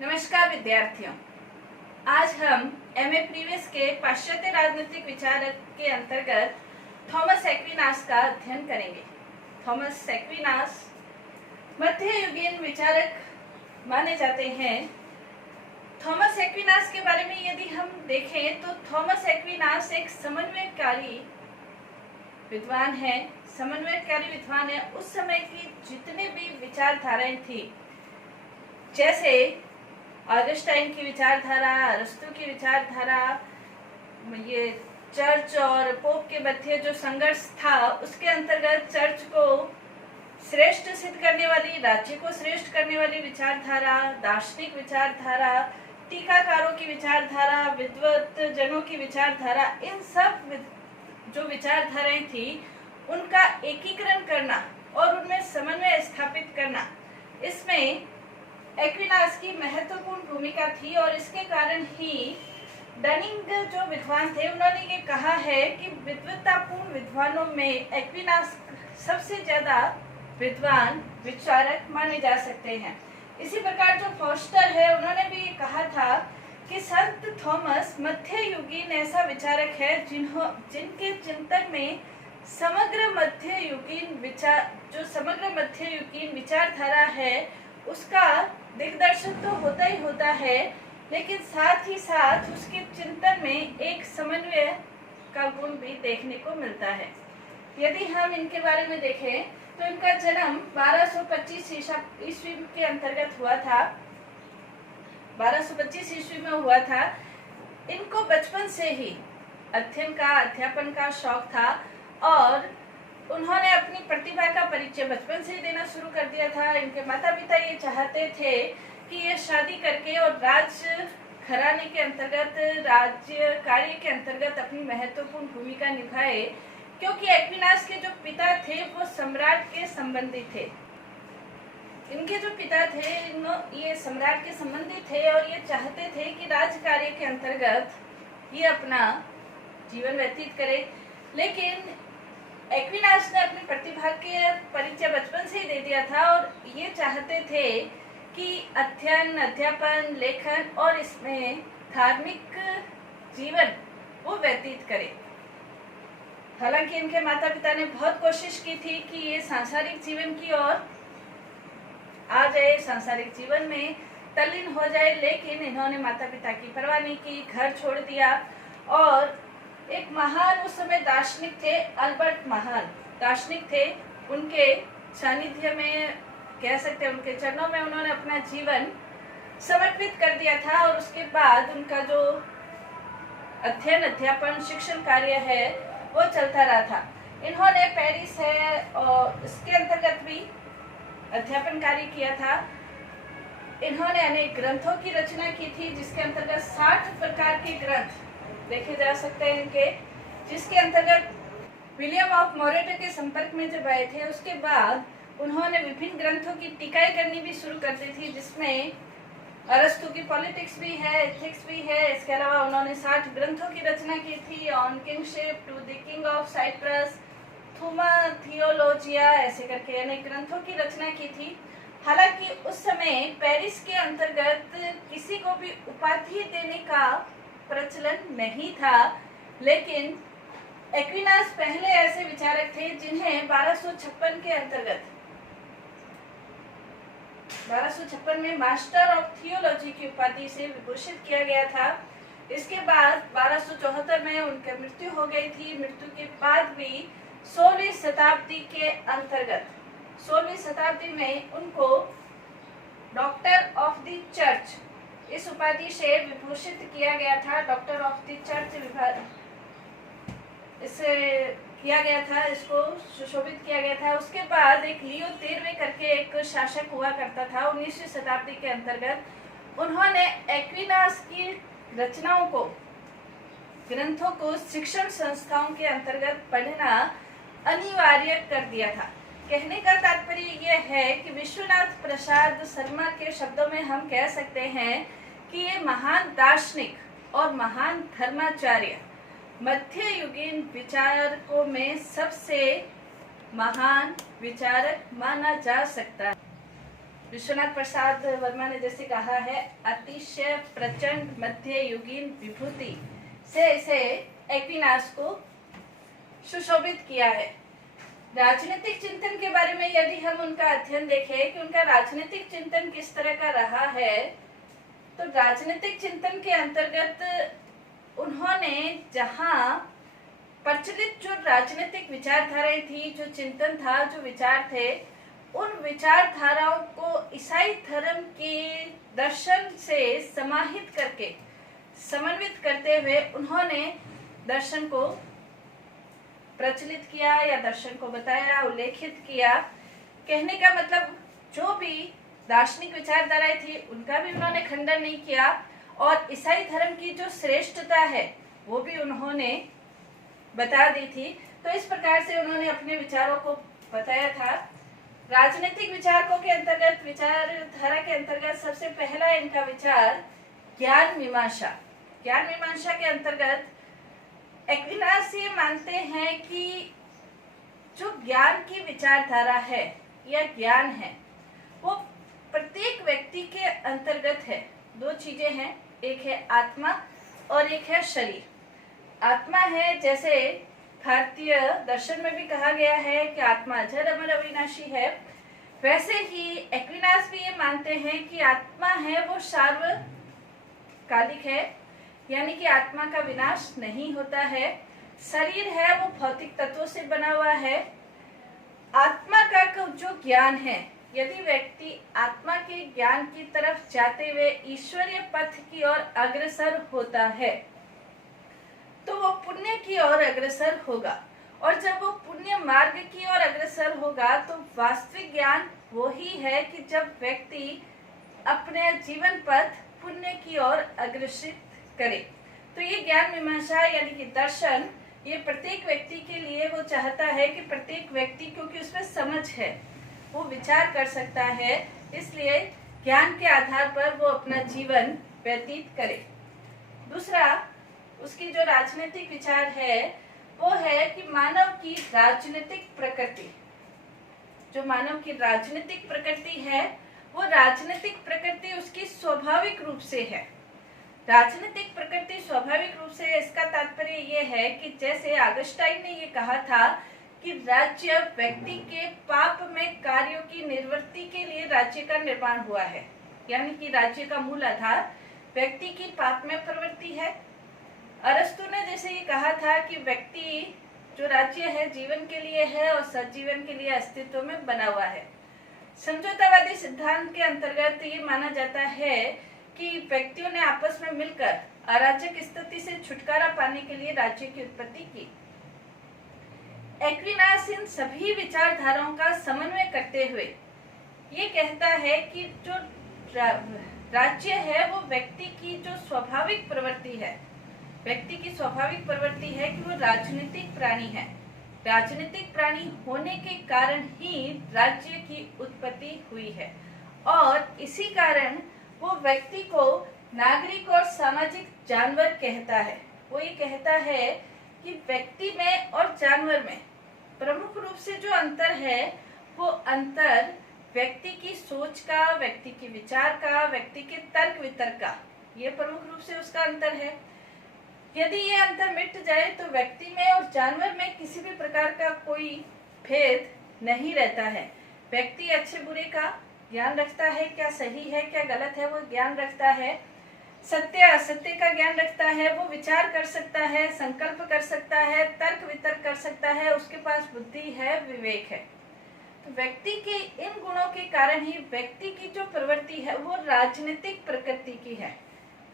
नमस्कार विद्यार्थियों, आज हम एमए प्रीवियस के पाश्चात्य राजनीतिक विचारक के अंतर्गत थॉमस एक्विनास का अध्ययन करेंगे। थॉमस एक्विनास मध्ययुगीन विचारक माने जाते हैं। थॉमस एक्विनास के बारे में यदि हम देखें तो थॉमस एक्विनास एक समन्वयकारी विद्वान है। समन्वयकारी विद्वान है। उस समय की जितने भी विचारधाराएं थी, जैसे ऑगस्टाइन की विचारधारा, अरस्तु की विचारधारा, ये चर्च और पोप के मध्य जो संघर्ष था, उसके अंतर्गत चर्च को श्रेष्ठ सिद्ध करने वाली, राज्य को श्रेष्ठ करने वाली विचारधारा, दार्शनिक विचारधारा, टीकाकारों की विचारधारा, विद्वत जनों की विचारधारा, इन सब जो विचारधाराएं थी उनका एकीकरण करना और उनमें समन्वय स्थापित करना, इसमें एक्विनास की महत्वपूर्ण भूमिका थी। और इसके कारण ही डनिंग जो विद्वान थे, उन्होंने ये कहा है कि विद्वत्तापूर्ण विद्वानों में एक्विनास सबसे ज्यादा विद्वान विचारक माने जा सकते हैं। इसी प्रकार जो फॉस्टर है, उन्होंने भी ये कहा था कि संत थॉमस मध्ययुगीन ऐसा विचारक है जिनके चिंतन में समग्र मध्ययुगीन विचारधारा है, उसका दिग्दर्शन तो होता ही होता है, लेकिन साथ ही साथ उसके चिंतन में एक समन्वय का गुण भी देखने को मिलता है। यदि हम इनके बारे में देखें तो इनका जन्म 1225 ईस्वी के अंतर्गत हुआ था। 1225 ईस्वी में हुआ था। इनको बचपन से ही अध्यापन का शौक था और उन्होंने अपनी प्रतिभा का परिचय बचपन से ही देना शुरू कर दिया था। इनके माता पिता ये चाहते थे कि ये शादी करके और राज्य घराने के अंतर्गत, राज्य कार्य के अंतर्गत अपनी महत्वपूर्ण भूमिका निभाए, क्योंकि एक्विनास के जो पिता थे वो सम्राट के संबंधी थे। इनके जो पिता थे ये सम्राट के संबंधी थे और ये चाहते थे कि राज्य कार्य के अंतर्गत ये अपना जीवन व्यतीत करे। लेकिन एक्विनास ने अपनी प्रतिभा के परिचय बचपन से ही दे दिया था और ये चाहते थे कि अध्ययन, अध्यापन, लेखन और इसमें धार्मिक जीवन वो व्यतीत करे। हालांकि इनके माता पिता ने बहुत कोशिश की थी कि ये सांसारिक जीवन की ओर आ जाए, सांसारिक जीवन में तल्लीन हो जाए, लेकिन इन्होंने माता पिता की परवाह नहीं की, घर छोड़ दिया। और एक महान उस समय दार्शनिक थे, अल्बर्ट महान दार्शनिक थे, उनके सानिध्य में कह सकते हैं, उनके चरणों में उन्होंने अपना जीवन समर्पित कर दिया था। और उसके बाद उनका जो अध्ययन, अध्यापन, शिक्षण कार्य है वो चलता रहा था। इन्होंने पेरिस है और इसके अंतर्गत भी अध्यापन कार्य किया था। इन्होंने अनेक ग्रंथों की रचना की थी, जिसके अंतर्गत 60 प्रकार के ग्रंथ देखे जा सकते हैं इनके, जिसके अंतर्गत विलियम ऑफ मोरेटे के संपर्क में जब आए थे, उसके बाद उन्होंने विभिन्न ग्रंथों की टीकाएं करनी भी शुरू कर दी थी, जिसमें अरस्तु की पॉलिटिक्स भी है, एथिक्स भी है। इसके अलावा उन्होंने 60 ग्रंथों की रचना की थी, on kingship, to the king of Cyprus, थूमा थियोलॉजिया, ऐसे करके अनेक ग्रंथों की रचना की थी। हालांकि उस समय पेरिस के अंतर्गत किसी को भी उपाधि देने का प्रचलन नहीं था, लेकिन एक्विनास पहले ऐसे विचारक थे जिन्हें 1256 के अंतर्गत 1256 में मास्टर ऑफ थियोलॉजी की उपाधि से विभूषित किया गया था। इसके बाद 1274 में उनकी मृत्यु हो गई थी। मृत्यु के बाद भी 16वीं शताब्दी के अंतर्गत 16वीं शताब्दी में उनको डॉक्टर ऑफ द चर्च इस उपाधि से विभूषित किया गया था। डॉक्टर ऑफ द चर्च इसे किया गया था, इसको सुशोभित किया गया था। उसके बाद एक लियो 13वें करके एक शासक हुआ करता था 19वीं शताब्दी के अंतर्गत। उन्होंने एक्विनास की रचनाओं को, ग्रंथों को शिक्षण संस्थाओं के अंतर्गत पढ़ना अनिवार्य कर दिया था। कहने का तात्पर्य यह है कि विश्वनाथ प्रसाद शर्मा के शब्दों में हम कह सकते हैं कि ये महान दार्शनिक और महान धर्माचार्य मध्ययुगीन विचारकों में सबसे महान विचारक माना जा सकता है। विश्वनाथ प्रसाद वर्मा ने जैसे कहा है, अतिशय प्रचंड मध्य युगीन विभूति से इसे एक्विनास को सुशोभित किया है। राजनीतिक चिंतन के बारे में यदि हम उनका अध्ययन देखें कि उनका राजनीतिक चिंतन किस तरह का रहा है, तो राजनीतिक चिंतन के अंतर्गत उन्होंने जहां प्रचलित जो राजनीतिक विचारधाराएं थी, जो चिंतन था, जो विचार थे, उन विचारधाराओं को ईसाई धर्म के दर्शन से समाहित करके समन्वित करते हुए उन्होंने दर्शन को प्रचलित किया या दर्शन को बताया, उल्लेखित किया। कहने का मतलब जो भी दार्शनिक विचारधाराएं थी उनका भी उन्होंने खंडन नहीं किया, और ईसाई धर्म की जो श्रेष्ठता है वो भी उन्होंने बता दी थी। तो इस प्रकार से उन्होंने अपने विचारों को बताया था। राजनीतिक विचारकों के अंतर्गत, विचारधारा के अंतर्गत सबसे पहला इनका विचार ज्ञान मीमांसा। ज्ञान मीमांसा के अंतर्गत एक्विनास ये मानते हैं कि जो ज्ञान की विचारधारा है या ज्ञान है वो प्रत्येक व्यक्ति के अंतर्गत है। दो चीजें हैं, एक है आत्मा और एक है शरीर। आत्मा है, जैसे भारतीय दर्शन में भी कहा गया है कि आत्मा अजर अमर अविनाशी है, वैसे ही एक्विनास भी ये मानते हैं कि आत्मा है वो सार्वकालिक है, यानी कि आत्मा का विनाश नहीं होता है। शरीर है वो भौतिक तत्वों से बना हुआ है। आत्मा का जो ज्ञान है, यदि व्यक्ति आत्मा के ज्ञान की तरफ जाते हुए ईश्वरीय पथ की ओर अग्रसर होता है तो वो पुण्य की ओर अग्रसर होगा, और जब वो पुण्य मार्ग की ओर अग्रसर होगा तो वास्तविक ज्ञान वो ही है कि जब व्यक्ति अपने जीवन पथ पुण्य की ओर अग्रसित करे। तो ये ज्ञान मीमांसा यानी कि दर्शन, ये प्रत्येक व्यक्ति के लिए वो चाहता है कि प्रत्येक व्यक्ति, क्योंकि उसमें समझ है, वो विचार कर सकता है, इसलिए ज्ञान के आधार पर वो अपना जीवन व्यतीत करे। दूसरा उसकी जो राजनीतिक विचार है वो है कि मानव की राजनीतिक प्रकृति, जो मानव की राजनीतिक प्रकृति है वो राजनीतिक प्रकृति उसकी स्वाभाविक रूप से है। राजनीतिक प्रकृति स्वाभाविक रूप से, इसका तात्पर्य ये है कि जैसे ऑगस्टाइन ने ये कहा था कि राज्य व्यक्ति के पाप में कार्यों की निवृत्ति के लिए राज्य का निर्माण हुआ है, यानी कि राज्य का मूल आधार व्यक्ति की पाप में प्रवृत्ति है। अरस्तु ने जैसे ये कहा था कि व्यक्ति जो राज्य है जीवन के लिए है और सजीवन के लिए अस्तित्व में बना हुआ है। समझौतावादी सिद्धांत के अंतर्गत ये माना जाता है कि व्यक्तियों ने आपस में मिलकर अराजक स्थिति से छुटकारा पाने के लिए राज्य की उत्पत्ति की। एक्विनास इन सभी विचारधाराओं का समन्वय करते हुए ये कहता है कि जो राज्य है वो व्यक्ति की जो स्वाभाविक प्रवृत्ति है, व्यक्ति की स्वाभाविक प्रवृत्ति है कि वो राजनीतिक प्राणी है। राजनीतिक प्राणी होने के कारण ही राज्य की उत्पत्ति हुई है, और इसी कारण वो व्यक्ति को नागरिक और सामाजिक जानवर कहता है। वो ये कहता है कि व्यक्ति में और जानवर में प्रमुख रूप से जो अंतर है वो अंतर व्यक्ति की सोच का, व्यक्ति के विचार का, व्यक्ति के तर्क वितर्क का, ये प्रमुख रूप से उसका अंतर है। यदि ये अंतर मिट जाए तो व्यक्ति में और जानवर में किसी भी प्रकार का कोई भेद नहीं रहता है। व्यक्ति अच्छे बुरे का ज्ञान रखता है, क्या सही है क्या गलत है वो ज्ञान रखता है, सत्य असत्य का ज्ञान रखता है, वो विचार कर सकता है, संकल्प कर सकता है, तर्क वितर्क कर सकता है, उसके पास बुद्धि है, विवेक है। तो व्यक्ति के इन गुणों के कारण ही व्यक्ति की जो प्रवृत्ति है वो राजनीतिक प्रकृति की है।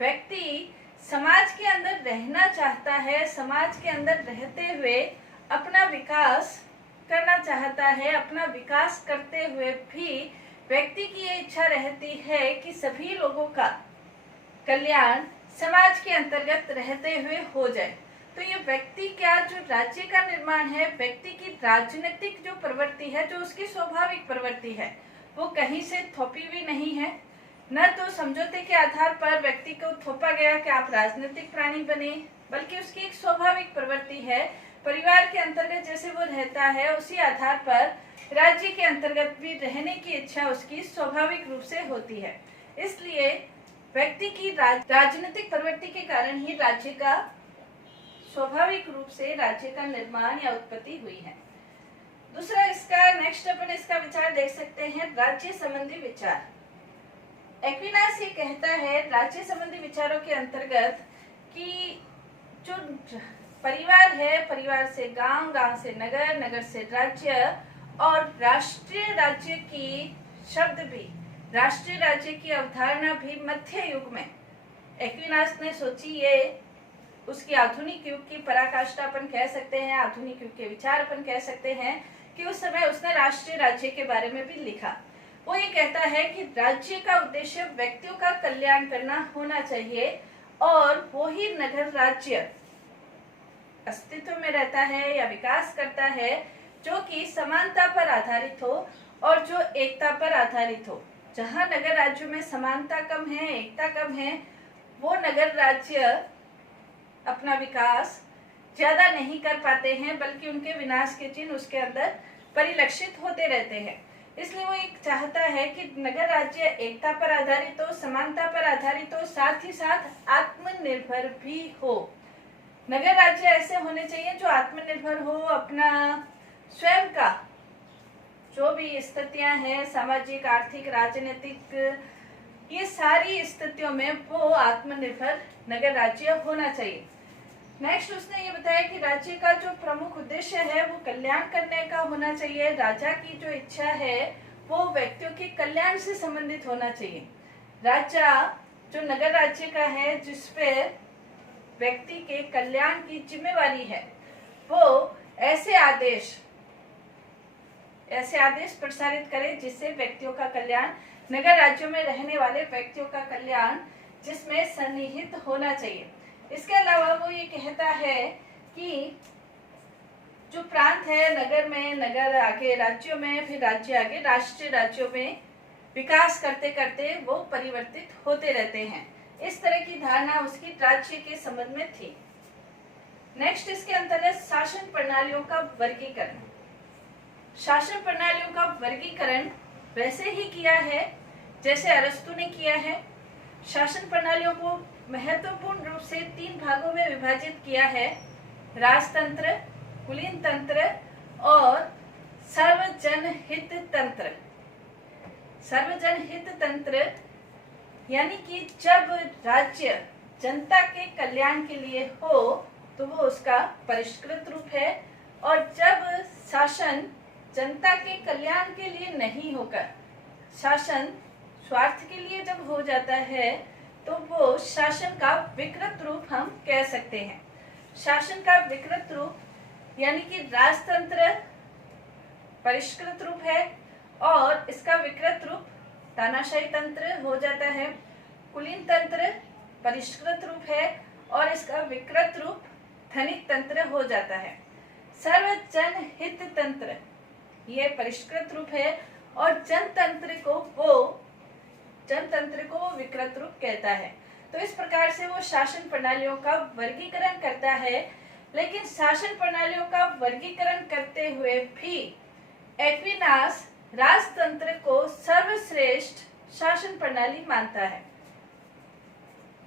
व्यक्ति समाज के अंदर रहना चाहता है, समाज के अंदर रहते हुए अपना विकास करना चाहता है। अपना विकास करते हुए भी व्यक्ति की ये इच्छा रहती है कि सभी लोगों का कल्याण समाज के अंतर्गत रहते हुए हो जाए। तो ये व्यक्ति क्या जो राज्य का निर्माण है, व्यक्ति की राजनीतिक जो प्रवृत्ति है, जो उसकी स्वाभाविक प्रवृत्ति है, वो कहीं से थोपी हुई नहीं है। न तो समझौते के आधार पर व्यक्ति को थोपा गया कि आप राजनीतिक प्राणी बने, बल्कि उसकी एक स्वाभाविक प्रवृत्ति है। परिवार के अंतर्गत जैसे वो रहता है उसी आधार पर राज्य के अंतर्गत भी रहने की इच्छा उसकी स्वाभाविक रूप से होती है। इसलिए व्यक्ति की राजनीतिक प्रवृत्ति के कारण ही राज्य का स्वाभाविक रूप से राज्य का निर्माण या उत्पत्ति हुई है। दूसरा इसका नेक्स्ट अपन इसका विचार देख सकते हैं, राज्य संबंधी विचार। एक्विनास ये कहता है राज्य संबंधी विचारों के अंतर्गत कि जो परिवार है, परिवार से गांव, गांव से नगर, नगर से राज्य और राष्ट्रीय राज्य की शब्द भी, राष्ट्रीय राज्य की अवधारणा भी मध्य युग में एक्विनास ने सोची। ये उसकी आधुनिक युग की पराकाष्ठा अपन कह सकते हैं, आधुनिक युग के विचार अपन कह सकते हैं कि उस समय उसने राष्ट्रीय राज्य के बारे में भी लिखा। वो ये कहता है कि राज्य का उद्देश्य व्यक्तियों का कल्याण करना होना चाहिए और वो ही नगर राज्य अस्तित्व में रहता है या विकास करता है जो कि समानता पर आधारित हो और जो एकता पर आधारित हो। जहां नगर राज्यों में समानता कम है, एकता कम है, वो नगर राज्य अपना विकास ज्यादा नहीं कर पाते हैं, बल्कि उनके विनाश के चिन्ह उसके अंदर परिलक्षित होते रहते हैं। इसलिए वो एक चाहता है कि नगर राज्य एकता पर आधारित हो, समानता पर आधारित हो, साथ ही साथ आत्मनिर्भर भी हो। नगर राज्य ऐसे होने चाहिए जो आत्मनिर्भर हो, अपना स्वयं का जो भी स्थितियां हैं, सामाजिक, आर्थिक, राजनीतिक, ये सारी स्थितियों में वो आत्मनिर्भर नगर राज्य होना चाहिए। नेक्स्ट उसने ये बताया कि राज्य का जो प्रमुख उद्देश्य है वो कल्याण करने का होना चाहिए। राजा की जो इच्छा है वो व्यक्तियों के कल्याण से संबंधित होना चाहिए। राजा जो नगर राज्य का है, जिसपे व्यक्ति के कल्याण की जिम्मेवारी है, वो ऐसे आदेश प्रसारित करे जिससे व्यक्तियों का कल्याण, नगर राज्यों में रहने वाले व्यक्तियों का कल्याण जिसमें सन्निहित होना चाहिए। इसके अलावा वो ये कहता है कि जो प्रांत है नगर में, नगर आगे राज्यों में, फिर राज्य आगे राष्ट्रीय राज्यों में विकास करते करते वो परिवर्तित होते रहते हैं। इस तरह की धारणा उसकी राज्य के संबंध में थी। नेक्स्ट इसके अंतर्गत शासन प्रणालियों का वर्गीकरण। शासन प्रणालियों का वर्गीकरण वैसे ही किया है जैसे अरस्तु ने किया है। शासन प्रणालियों को महत्वपूर्ण रूप से 3 भागों में विभाजित किया है: राजतंत्र, कुलीन तंत्र और सर्वजनहित तंत्र। सर्वजनहित तंत्र यानी कि जब राज्य जनता के कल्याण के लिए हो तो वो उसका परिष्कृत रूप है, और जब शासन जनता के कल्याण के लिए नहीं होकर शासन स्वार्थ के लिए जब हो जाता है तो वो शासन का विकृत रूप हम कह सकते हैं। शासन का विकृत रूप यानी कि राजतंत्र परिष्कृत रूप है और इसका विकृत रूप तानाशाही तंत्र हो जाता है। कुलीन तंत्र परिष्कृत रूप है और इसका विकृत रूप धनिक तंत्र हो जाता है। सर्वजनहित तंत्र ये परिष्कृत रूप है और जनतंत्र को विकृत रूप कहता है। तो इस प्रकार से वो शासन प्रणालियों का वर्गीकरण करता है। लेकिन शासन प्रणालियों का वर्गीकरण करते हुए भी एक्विनास राजतंत्र को सर्वश्रेष्ठ शासन प्रणाली मानता है।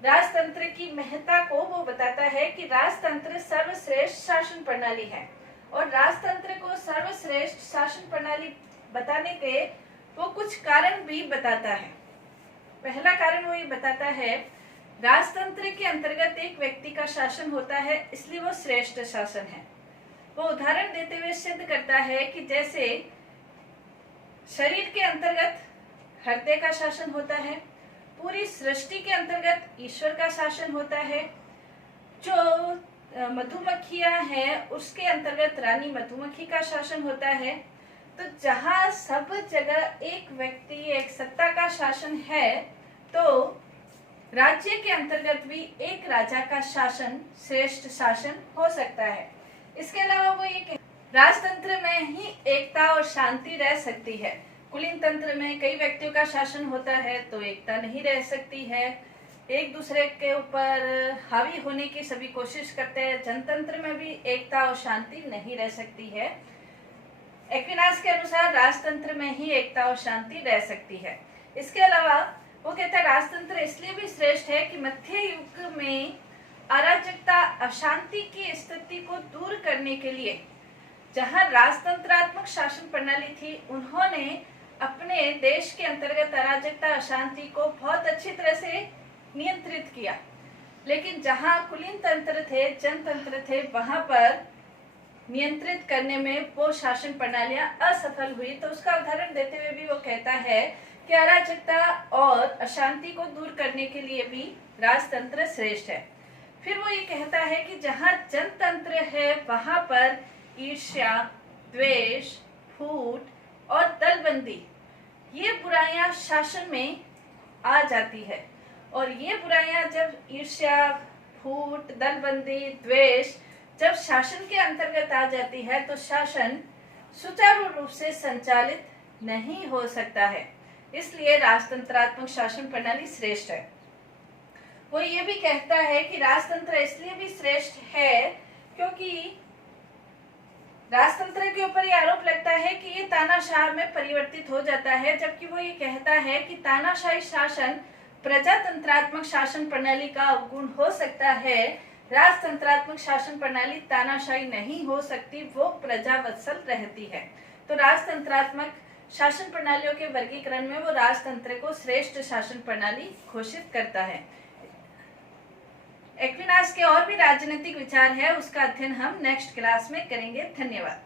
राजतंत्र की महत्ता को वो बताता है कि राजतंत्र सर्वश्रेष्ठ शासन प्रणाली है, और राजतंत्र को सर्वश्रेष्ठ शासन प्रणाली बताने के वो कुछ कारण भी बताता है। पहला कारण वो ये बताता है, राजतंत्र के अंतर्गत एक व्यक्ति का शासन होता है, इसलिए वो श्रेष्ठ शासन है। वो उदाहरण देते हुए सिद्ध करता है कि जैसे शरीर के अंतर्गत हृदय का शासन होता है, पूरी सृष्टि के अंतर्गत ईश्वर का शासन होता है, जो मधुमक्खियां हैं उसके अंतर्गत रानी मधुमक्खी का शासन होता है। तो जहां सब जगह एक व्यक्ति, एक सत्ता का शासन है, तो राज्य के अंतर्गत भी एक राजा का शासन श्रेष्ठ शासन हो सकता है। इसके अलावा वो ये राजतंत्र में ही एकता और शांति रह सकती है। कुलीन तंत्र में कई व्यक्तियों का शासन होता है तो एकता नहीं रह सकती है, एक दूसरे के ऊपर हावी होने की सभी कोशिश करते हैं। जनतंत्र में भी एकता और शांति नहीं रह सकती है। एक्विनास के अनुसार राजतंत्र में ही एकता और शांति रह सकती है। इसके अलावा वो कहता है राजतंत्र इसलिए भी श्रेष्ठ है कि मध्य युग में अराजकता अशांति की स्थिति को दूर करने के लिए जहां राजतंत्रात्मक शासन प्रणाली थी, उन्होंने अपने देश के अंतर्गत अराजकता अशांति को बहुत अच्छी तरह से नियंत्रित किया। लेकिन जहां कुलीन तंत्र थे, जनतंत्र थे, वहां पर नियंत्रित करने में वो शासन प्रणालियां असफल हुई। तो उसका उदाहरण देते हुए भी वो कहता है कि अराजकता और अशांति को दूर करने के लिए भी राजतंत्र श्रेष्ठ है। फिर वो ये कहता है कि जहां जनतंत्र है वहां पर ईर्ष्या, द्वेष, फूट और दलबंदी, ये बुराइयां शासन में आ जाती है। और ये बुराइयां जब ईर्ष्या, फूट, दलबंदी, द्वेष जब शासन के अंतर्गत आ जाती है तो शासन सुचारू रूप से संचालित नहीं हो सकता है। इसलिए राजतंत्रात्मक शासन प्रणाली श्रेष्ठ है। वो ये भी कहता है कि राजतंत्र इसलिए भी श्रेष्ठ है क्योंकि राजतंत्र के ऊपर ये आरोप लगता है कि ये तानाशाह में परिवर्तित हो जाता है, जबकि वो ये कहता है कि तानाशाही शासन प्रजातंत्रात्मक शासन प्रणाली का अवगुण हो सकता है। राजतंत्रात्मक शासन प्रणाली तानाशाही नहीं हो सकती, वो प्रजावत्सल रहती है। तो राजतंत्रात्मक शासन प्रणालियों के वर्गीकरण में वो राजतंत्र को श्रेष्ठ शासन प्रणाली घोषित करता है। एक्विनास के और भी राजनीतिक विचार है, उसका अध्ययन हम नेक्स्ट क्लास में करेंगे। धन्यवाद।